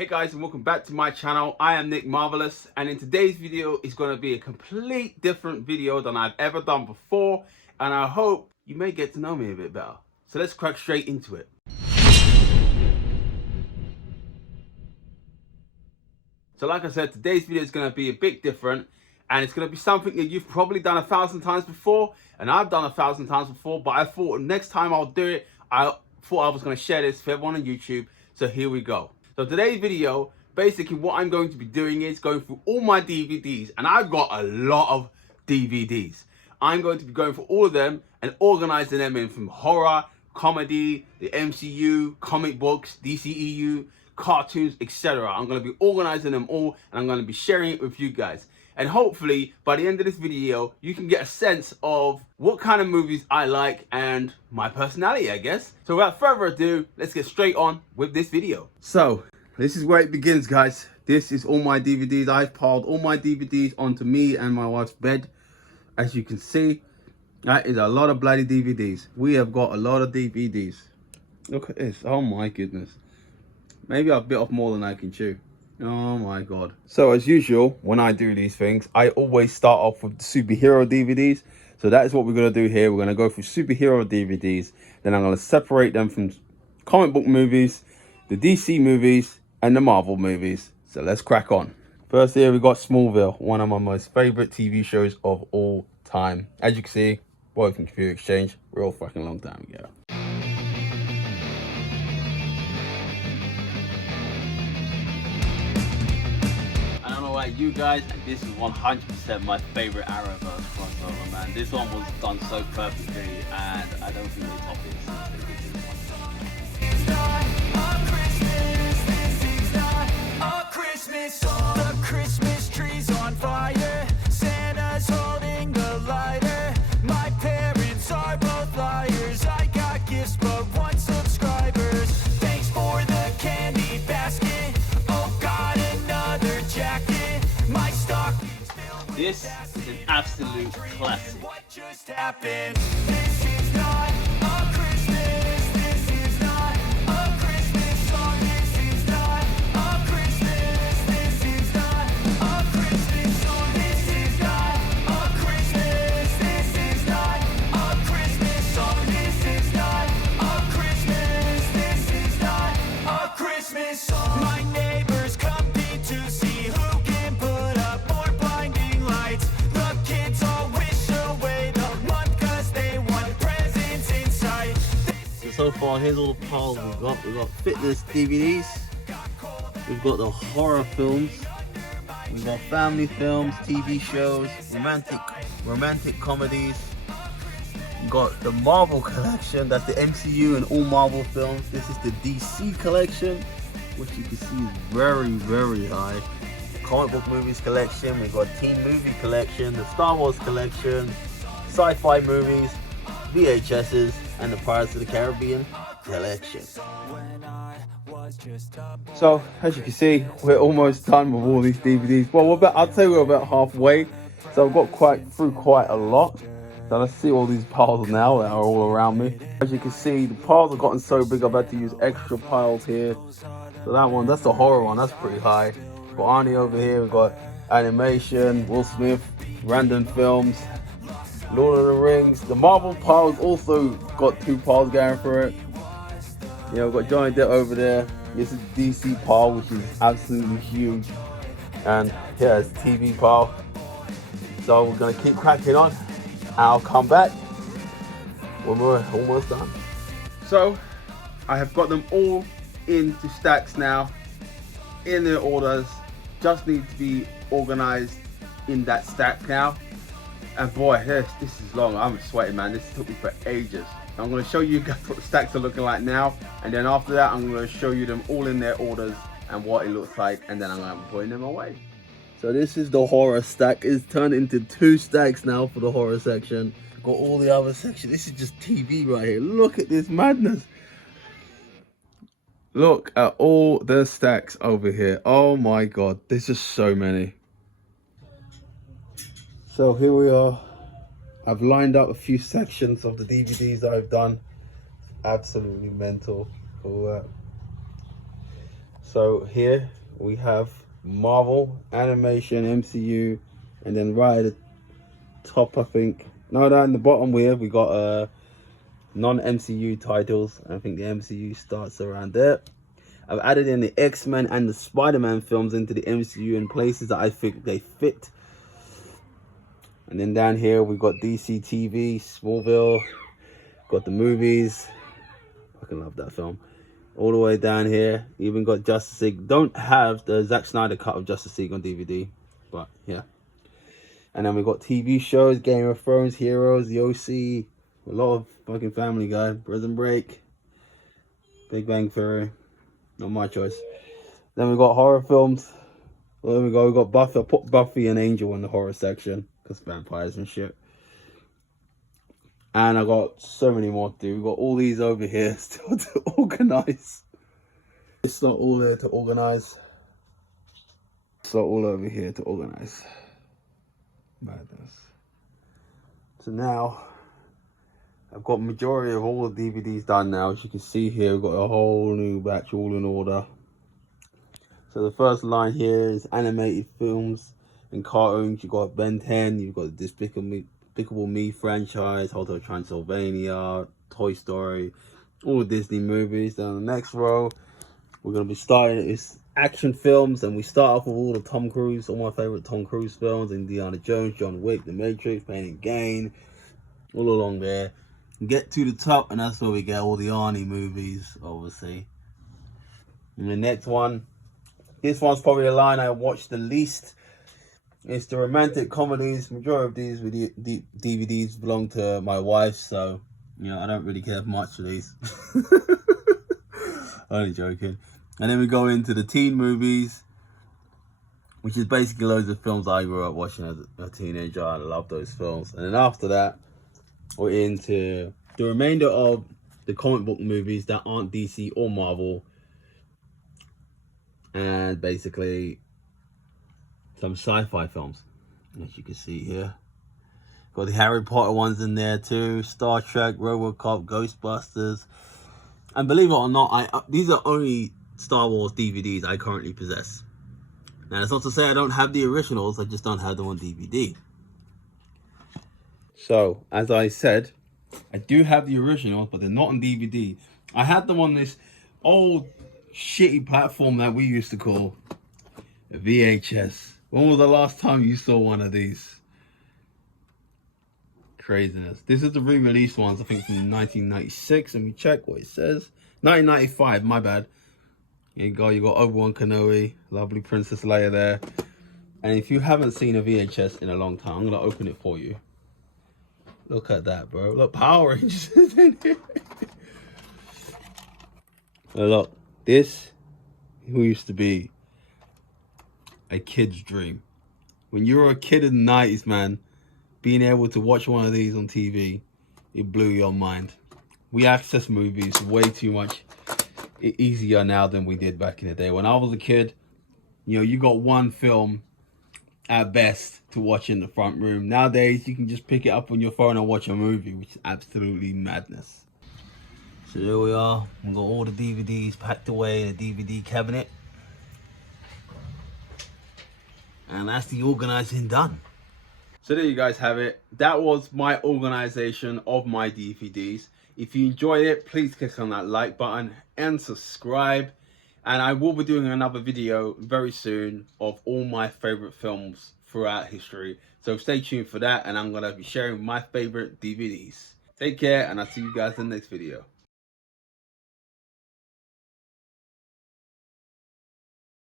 Hey guys, and welcome back to my channel. I am Nick Marvelous, and in today's video is going to be a complete different video than I've ever done before, and I hope you may get to know me a bit better. So let's crack straight into it. So like I said, today's video is going to be a bit different, and it's going to be something that you've probably done 1,000 times before, and I've done 1,000 times before, but I thought next time I'll do it, I thought I was going to share this for everyone on YouTube. So here we go. So today's video, basically what I'm going to be doing is going through all my DVDs, and I've got a lot of DVDs. I'm going to be going for all of them and organizing them in from horror, comedy, the MCU, comic books, DCEU, cartoons, etc. I'm going to be organizing them all, and I'm going to be sharing it with you guys. And hopefully, by the end of this video, you can get a sense of what kind of movies I like and my personality, I guess. So without further ado, let's get straight on with this video. So, this is where it begins, guys. This is all my DVDs. I've piled all my DVDs onto me and my wife's bed. As you can see, that is a lot of bloody DVDs. We have got a lot of DVDs. Look at this. Oh my goodness. Maybe I've bit off more than I can chew. Oh my god. So as usual, when I do these things, I always start off with the superhero DVDs. So that is what we're going to do here. We're going to go through superhero DVDs. Then I'm going to separate them from comic book movies, the DC movies, and the Marvel movies. So let's crack on. First here we got Smallville, one of my most favorite TV shows of all time. As you can see, boy from Computer Exchange, real fucking long time ago. Like you guys, this is 100% my favorite Arrowverse crossover, man. This one was done so perfectly, and I don't think they top it. It's not a Christmas, this is not a Christmas song. The Christmas tree's on fire, Santa's holding the lighter. My parents are both liars, I got gifts but one subscribers. Thanks for the candy basket, oh god, another jacket. This is an absolute classic. What just happened? This is not a Christmas. This is not a Christmas song. This is not a Christmas. This is not a Christmas song. This is not a Christmas. This is not a Christmas song. This is not a Christmas. This is not a Christmas song. My neighbors compete to see who can put up more blinding lights. The kids all wish away the month cause they want presents in sight. So far, here's all the piles we've got. We've got fitness DVDs. We've got the horror films. We've got family films, TV shows, romantic comedies. We've got the Marvel collection. That's the MCU and all Marvel films. This is the DC collection, which you can see is very, very high. Comic book movies collection, we've got teen movie collection, the Star Wars collection, sci-fi movies, VHSs, and the Pirates of the Caribbean collection. So as you can see, we're almost done with all these DVDs. Well, I'd say we're about halfway. So I've got through quite a lot. So let's see all these piles now that are all around me. As you can see, the piles have gotten so big I've had to use extra piles here. So that one, that's the horror one, that's pretty high. For Arnie over here, we've got animation, Will Smith, random films, Lord of the Rings. The Marvel pile's also got 2 piles going for it. You know, we've got Johnny Depp over there. This is DC pile, which is absolutely huge. And yeah, it's TV pile. So we're gonna keep cracking on. I'll come back when we're almost done. So I have got them all into stacks now, in their orders. Just need to be organized in that stack now. And boy, this is long. I'm sweating, man. This took me for ages. I'm going to show you guys what the stacks are looking like now, and then after that I'm going to show you them all in their orders and what it looks like, and then I'm going to be putting them away. So this is the horror stack. It's turned into 2 stacks now for the horror section. Got all the other section. This is just TV right here. Look at this madness. Look at all the stacks over here. Oh my god, there's just so many. So here we are. I've lined up a few sections of the DVDs that I've done. Absolutely mental. Cool. So here we have Marvel, animation, MCU, and then right at the top, I think, no, in the bottom here, we got non-MCU titles. I think the MCU starts around there. I've added in the X-Men and the Spider-Man films into the MCU in places that I think they fit. And then down here, we've got DC TV, Smallville, got the movies. I fucking love that film. All the way down here, even got Justice League. Don't have the Zack Snyder cut of Justice League on DVD, but yeah. And then we got TV shows, Game of Thrones, Heroes, The OC, a lot of fucking Family Guy, Prison Break, Big Bang Theory. Not my choice. Then we got horror films. Well, there we go. We got Buffy. I put Buffy and Angel in the horror section because vampires and shit. And I got so many more to do. We got all these over here still to organize. It's not all there to organize. It's not all over here to organize. Madness. So now I've got majority of all the DVDs done now. As you can see here, we've got a whole new batch all in order. So the first line here is animated films and cartoons. You've got Ben 10, you've got the Despicable Me franchise, Hotel Transylvania, Toy Story, all the Disney movies. Then on the next row, we're going to be starting this action films, and we start off with all the Tom Cruise, all my favorite Tom Cruise films, Indiana Jones, John Wick, The Matrix, Pain and Gain, all along there. Get to the top, and that's where we get all the Arnie movies, obviously. And the next one, this one's probably the line I watched the least. It's the romantic comedies. Majority of these DVDs belong to my wife, so you know I don't really care much for these. Only joking. And then we go into the teen movies, which is basically loads of films I grew up watching as a teenager. I love those films. And then after that, we're into the remainder of the comic book movies that aren't DC or Marvel. And basically some sci-fi films, as you can see here. Got the Harry Potter ones in there too, Star Trek, RoboCop, Ghostbusters. And believe it or not, these are only Star Wars DVDs I currently possess. Now that's not to say I don't have the originals, I just don't have them on DVD. So, as I said, I do have the originals, but they're not on DVD. I had them on this old shitty platform that we used to call a VHS. When was the last time you saw one of these? Craziness. This is the re-release ones, I think from 1996. Let me check what it says. 1995, my bad. Here you go, you got Obi-Wan Kenobi, lovely Princess Leia there. And if you haven't seen a VHS in a long time, I'm gonna open it for you. Look at that, bro. Look, Power Rangers is in here. Look, this used to be a kid's dream. When you were a kid in the 90s, man, being able to watch one of these on TV, it blew your mind. We access movies way too much easier now than we did back in the day. When I was a kid, you know, you got one film at best to watch in the front room. Nowadays, you can just pick it up on your phone and watch a movie, which is absolutely madness. So there we are. We've got all the DVDs packed away in the DVD cabinet. And that's the organizing done. So there you guys have it. That was my organization of my DVDs. If you enjoyed it, please click on that like button and subscribe. And I will be doing another video very soon of all my favorite films throughout history. So stay tuned for that, and I'm going to be sharing my favorite DVDs. Take care, and I'll see you guys in the next video.